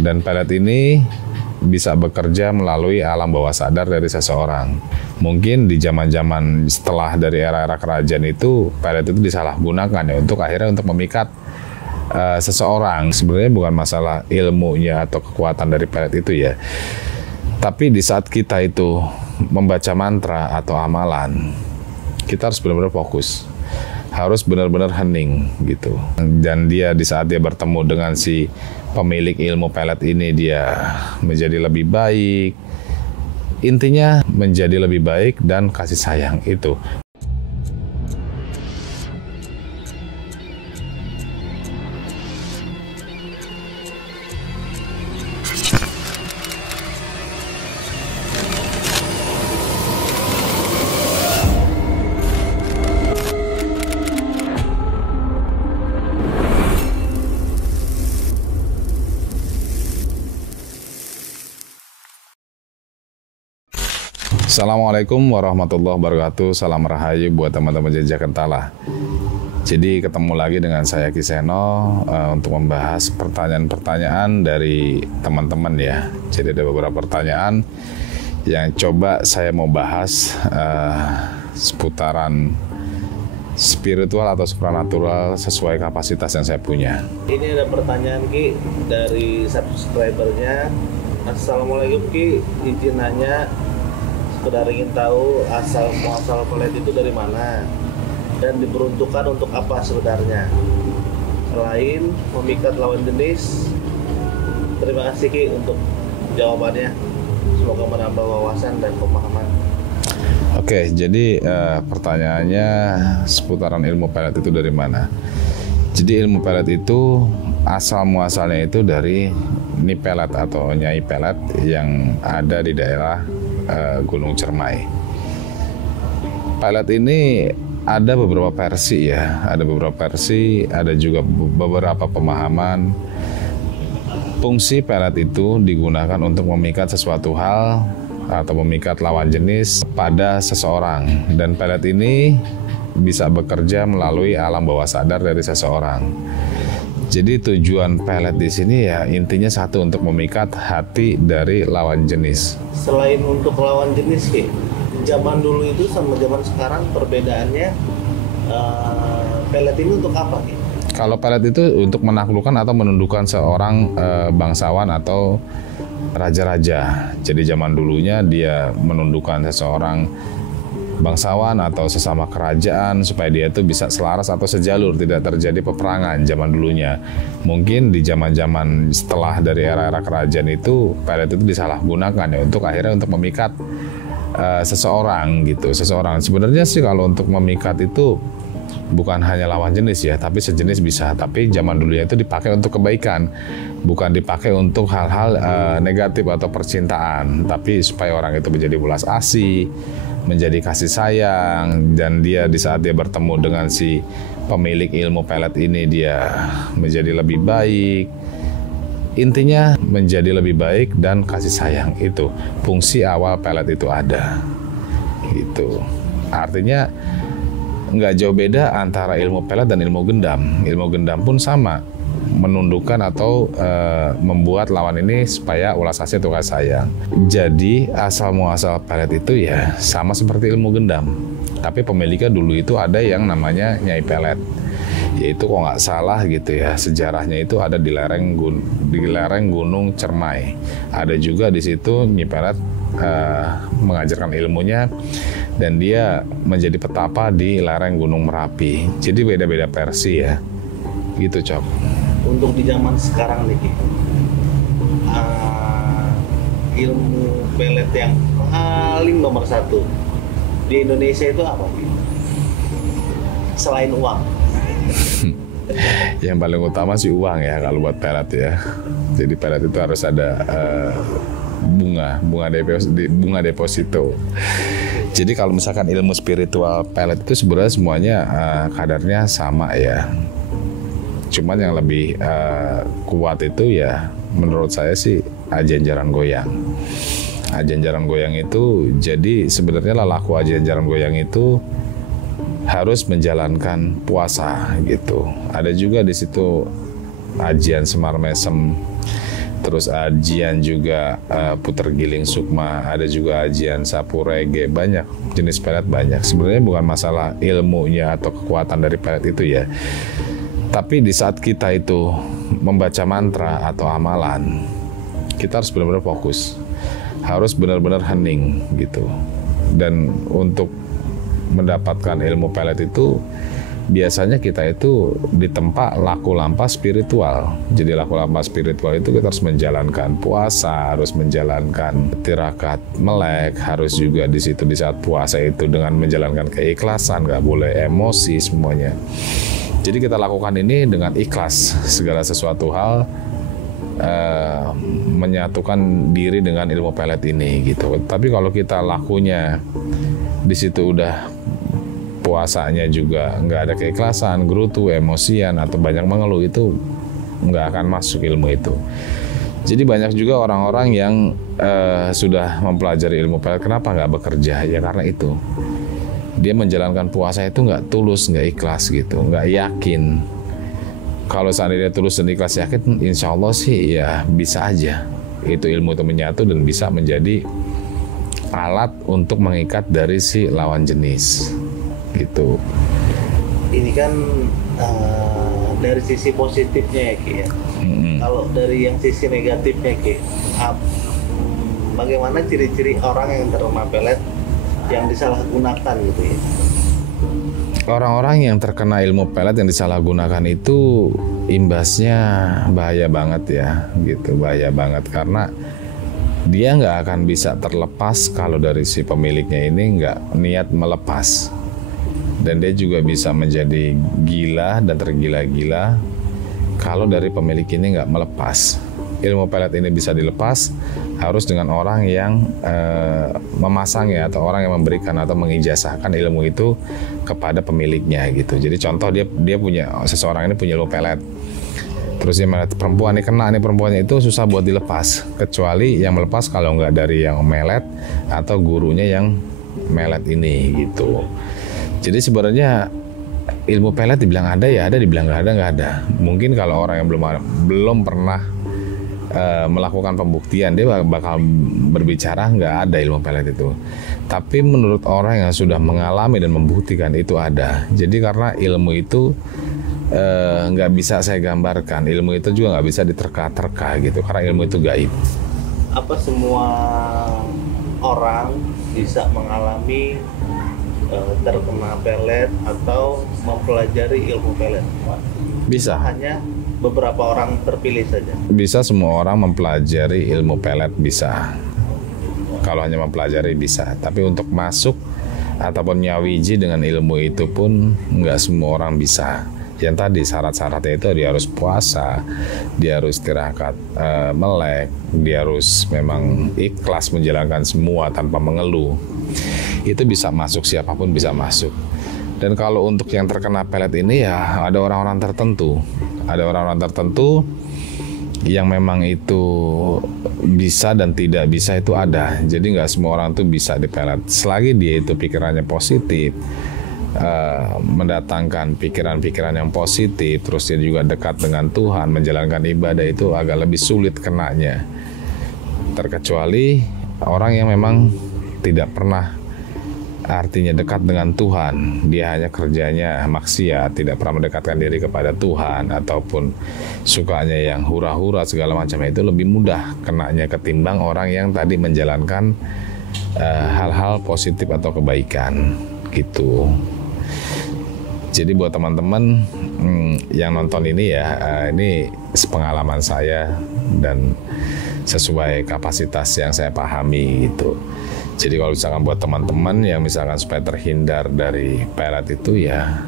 dan pelet ini bisa bekerja melalui alam bawah sadar dari seseorang. Mungkin di zaman-zaman setelah dari era-era kerajaan itu, pelet itu disalahgunakan ya untuk akhirnya untuk memikat seseorang. Sebenarnya bukan masalah ilmunya atau kekuatan dari pelet itu ya. Tapi di saat kita itu membaca mantra atau amalan, kita harus benar-benar fokus. Harus benar-benar hening gitu. Dan dia di saat dia bertemu dengan si pemilik ilmu pelet ini, dia menjadi lebih baik. Intinya menjadi lebih baik dan kasih sayang itu. Assalamualaikum warahmatullahi wabarakatuh. Salam rahayu buat teman-teman jejak Kentala. Jadi ketemu lagi dengan saya Kiseno untuk membahas pertanyaan-pertanyaan dari teman-teman ya. Jadi ada beberapa pertanyaan yang coba saya mau bahas seputaran spiritual atau supranatural sesuai kapasitas yang saya punya. Ini ada pertanyaan Ki dari subscribernya. Assalamualaikum Ki, izin nanya, sekedar ingin tahu asal muasal pelet itu dari mana dan diperuntukkan untuk apa sebenarnya selain memikat lawan jenis. Terima kasih Ki untuk jawabannya, semoga menambah wawasan dan pemahaman. Oke, jadi pertanyaannya seputaran ilmu pelet itu dari mana? Jadi ilmu pelet itu asal muasalnya itu dari Nipelet atau Nyai Pelet yang ada di daerah Gunung Cermai. Pelet ini ada beberapa versi ya, ada juga beberapa pemahaman. Fungsi pelet itu digunakan untuk memikat sesuatu hal atau memikat lawan jenis pada seseorang, dan pelet ini bisa bekerja melalui alam bawah sadar dari seseorang. Jadi tujuan pelet di sini ya intinya satu, untuk memikat hati dari lawan jenis. Selain untuk lawan jenis Ki, zaman dulu itu sama zaman sekarang perbedaannya, pelet ini untuk apa Ki? Kalau pelet itu untuk menaklukkan atau menundukkan seorang bangsawan atau raja-raja. Jadi zaman dulunya dia menundukkan seseorang bangsawan atau sesama kerajaan supaya dia itu bisa selaras atau sejalur, tidak terjadi peperangan zaman dulunya. Mungkin di zaman-zaman setelah dari era-era kerajaan itu, pelet itu disalahgunakan ya untuk akhirnya untuk memikat seseorang gitu. Seseorang sebenarnya sih kalau untuk memikat itu bukan hanya lawan jenis ya, tapi sejenis bisa. Tapi zaman dulu itu dipakai untuk kebaikan, bukan dipakai untuk hal-hal negatif atau percintaan, tapi supaya orang itu menjadi belas asih, menjadi kasih sayang, dan dia di saat dia bertemu dengan si pemilik ilmu pelet ini, dia menjadi lebih baik. Intinya menjadi lebih baik dan kasih sayang, itu fungsi awal pelet itu ada gitu. Artinya nggak jauh beda antara ilmu pelet dan ilmu gendam. Ilmu gendam pun sama, menundukkan atau membuat lawan ini supaya ulas asih atau kasih sayang. Jadi asal muasal pelet itu ya sama seperti ilmu gendam, tapi pemiliknya dulu itu ada yang namanya Nyai Pelet, yaitu kok nggak salah gitu ya, sejarahnya itu ada di lereng Gunung Cermai. Ada juga di situ Nyai Pelet mengajarkan ilmunya, dan dia menjadi petapa di lereng Gunung Merapi. Jadi beda-beda versi ya, gitu Cok. Untuk di zaman sekarang nih Ki, ilmu pelet yang paling nomor satu di Indonesia itu apa Ki? Selain uang. Yang paling utama sih uang ya kalau buat pelet ya. Jadi pelet itu harus ada bunga deposito. Jadi kalau misalkan ilmu spiritual pelet itu sebenarnya semuanya kadarnya sama ya. Cuman yang lebih kuat itu ya menurut saya sih Ajian Jaran Goyang. Ajian Jaran Goyang itu, jadi sebenarnya lelaku Ajian Jaran Goyang itu harus menjalankan puasa gitu. Ada juga di situ Ajian Semar Mesem. Terus ajian juga puter giling sukma, ada juga ajian sapu rege, banyak jenis pelet banyak. Sebenarnya bukan masalah ilmunya atau kekuatan dari pelet itu ya. Tapi di saat kita itu membaca mantra atau amalan, kita harus benar-benar fokus. Harus benar-benar hening gitu. Dan untuk mendapatkan ilmu pelet itu biasanya kita itu ditempa laku lampa spiritual. Jadi laku lampa spiritual itu kita harus menjalankan puasa, harus menjalankan tirakat melek, harus juga di situ di saat puasa itu dengan menjalankan keikhlasan, nggak boleh emosi semuanya. Jadi kita lakukan ini dengan ikhlas segala sesuatu hal, menyatukan diri dengan ilmu pelet ini gitu. Tapi kalau kita lakunya di situ udah puasanya juga nggak ada keikhlasan, gerutu, emosian, atau banyak mengeluh, itu nggak akan masuk ilmu itu. Jadi banyak juga orang-orang yang sudah mempelajari ilmu pelet, kenapa nggak bekerja? Ya karena itu. Dia menjalankan puasa itu nggak tulus, nggak ikhlas gitu, nggak yakin. Kalau seandainya tulus dan ikhlas yakin, insya Allah sih ya bisa aja. Itu ilmu itu menyatu dan bisa menjadi alat untuk mengikat dari si lawan jenis. Gitu. Ini kan dari sisi positifnya ya Ki ya. Kalau dari yang sisi negatifnya Ki, bagaimana ciri-ciri orang yang terkena pelet yang disalahgunakan gitu ya? Orang-orang yang terkena ilmu pelet yang disalahgunakan itu imbasnya bahaya banget ya, gitu, bahaya banget karena dia nggak akan bisa terlepas kalau dari si pemiliknya ini nggak niat melepas. Dan dia juga bisa menjadi gila dan tergila-gila kalau dari pemilik ini nggak melepas. Ilmu pelet ini bisa dilepas harus dengan orang yang memasangnya atau orang yang memberikan atau mengijazahkan ilmu itu kepada pemiliknya gitu. Jadi contoh dia punya, seseorang ini punya ilmu pelet. Terus dia melet perempuan, ini kena nih perempuannya, itu susah buat dilepas. Kecuali yang melepas kalau nggak dari yang melet atau gurunya yang melet ini gitu. Jadi sebenarnya ilmu pelet dibilang ada ya ada, dibilang nggak ada. Mungkin kalau orang yang belum pernah melakukan pembuktian, dia bakal berbicara nggak ada ilmu pelet itu. Tapi menurut orang yang sudah mengalami dan membuktikan itu ada. Jadi karena ilmu itu nggak bisa saya gambarkan, ilmu itu juga nggak bisa diterka-terka gitu, karena ilmu itu gaib. Apa semua orang bisa mengalami terkena pelet atau mempelajari ilmu pelet? Bisa. Hanya beberapa orang terpilih saja? Bisa, semua orang mempelajari ilmu pelet bisa. Kalau hanya mempelajari bisa. Tapi untuk masuk ataupun nyawiji dengan ilmu itu pun nggak semua orang bisa. Yang tadi syarat-syaratnya itu dia harus puasa, dia harus tirakat melek, dia harus memang ikhlas menjalankan semua tanpa mengeluh. Itu bisa masuk, siapapun bisa masuk. Dan kalau untuk yang terkena pelet ini ya ada orang-orang tertentu. Ada orang-orang tertentu yang memang itu bisa dan tidak bisa, itu ada. Jadi nggak semua orang tuh bisa dipelet. Selagi dia itu pikirannya positif, mendatangkan pikiran-pikiran yang positif, terus dia juga dekat dengan Tuhan, menjalankan ibadah, itu agak lebih sulit kenanya. Terkecuali orang yang memang tidak pernah, artinya dekat dengan Tuhan, dia hanya kerjanya maksiat, tidak pernah mendekatkan diri kepada Tuhan, ataupun sukanya yang hura-hura segala macam, itu lebih mudah kenanya ketimbang orang yang tadi menjalankan hal-hal positif atau kebaikan gitu. Jadi buat teman-teman yang nonton ini ya, ini pengalaman saya dan sesuai kapasitas yang saya pahami gitu. Jadi kalau misalkan buat teman-teman yang misalkan supaya terhindar dari pelet itu ya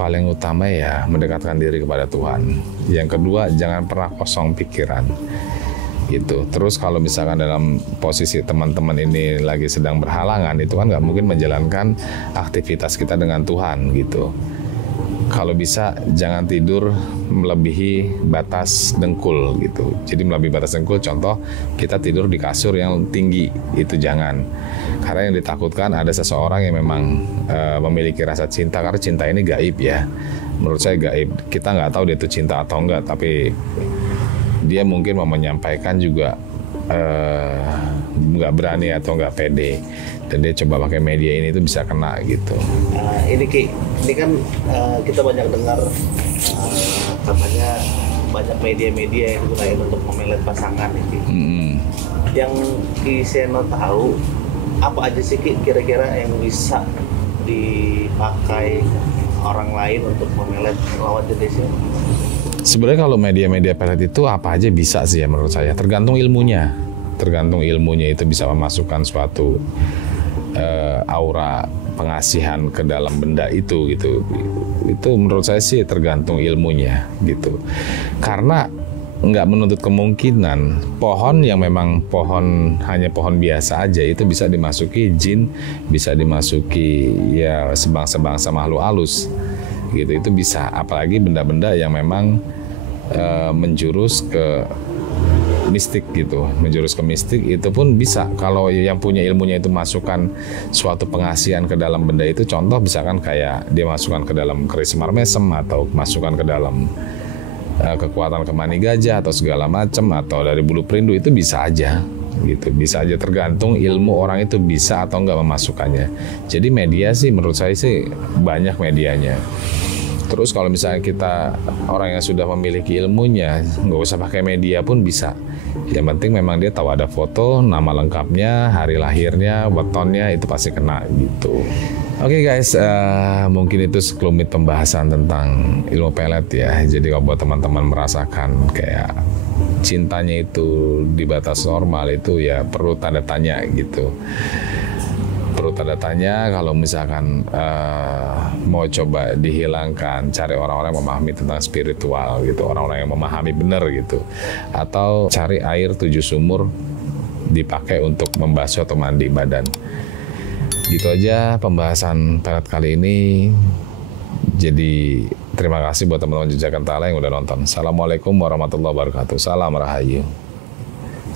paling utama ya mendekatkan diri kepada Tuhan. Yang kedua, jangan pernah kosong pikiran gitu. Terus kalau misalkan dalam posisi teman-teman ini lagi sedang berhalangan, itu kan nggak mungkin menjalankan aktivitas kita dengan Tuhan gitu. Kalau bisa jangan tidur melebihi batas dengkul gitu. Jadi melebihi batas dengkul, contoh kita tidur di kasur yang tinggi, itu jangan. Karena yang ditakutkan ada seseorang yang memang memiliki rasa cinta, karena cinta ini gaib ya. Menurut saya gaib. Kita nggak tahu dia itu cinta atau enggak, tapi dia mungkin mau menyampaikan juga nggak berani atau nggak pede, dan dia coba pakai media ini itu bisa kena gitu. Ini Ki, ini kan kita banyak dengar katanya banyak media-media yang digunakan untuk memelet pasangan ini. Yang Ki Seno tahu apa aja sih Ki kira-kira yang bisa dipakai orang lain untuk memelet lawan jenisnya? Sebenarnya kalau media-media pelet itu apa aja bisa sih ya menurut saya, tergantung ilmunya. Tergantung ilmunya itu bisa memasukkan suatu aura pengasihan ke dalam benda itu gitu. Itu menurut saya sih tergantung ilmunya gitu. Karena nggak menuntut kemungkinan pohon yang memang hanya pohon biasa aja itu bisa dimasuki jin, bisa dimasuki ya sebangsa-bangsa makhluk halus gitu, itu bisa. Apalagi benda-benda yang memang menjurus ke mistik gitu, menjurus ke mistik itu pun bisa. Kalau yang punya ilmunya itu masukkan suatu pengasihan ke dalam benda itu, contoh misalkan kayak dia masukkan ke dalam keris semar mesem atau masukkan ke dalam kekuatan kemani gajah atau segala macam, atau dari bulu perindu, itu bisa aja gitu, bisa aja, tergantung ilmu orang itu bisa atau enggak memasukkannya. Jadi media sih menurut saya sih banyak medianya. Terus kalau misalnya kita orang yang sudah memiliki ilmunya, nggak usah pakai media pun bisa. Yang penting memang dia tahu ada foto, nama lengkapnya, hari lahirnya, wetonnya, itu pasti kena gitu. Oke guys, mungkin itu sekelumit pembahasan tentang ilmu pelet ya. Jadi kalau buat teman-teman merasakan kayak cintanya itu di batas normal, itu ya perlu tanda tanya gitu. Perlu tanda tanya kalau misalkan mau coba dihilangkan, cari orang-orang yang memahami tentang spiritual gitu, orang-orang yang memahami benar gitu, atau cari air 7 sumur dipakai untuk membasuh atau mandi badan. Gitu aja pembahasan pelet kali ini. Jadi terima kasih buat teman-teman Jejakan Tala yang udah nonton. Assalamualaikum warahmatullahi wabarakatuh. Salam Rahayu.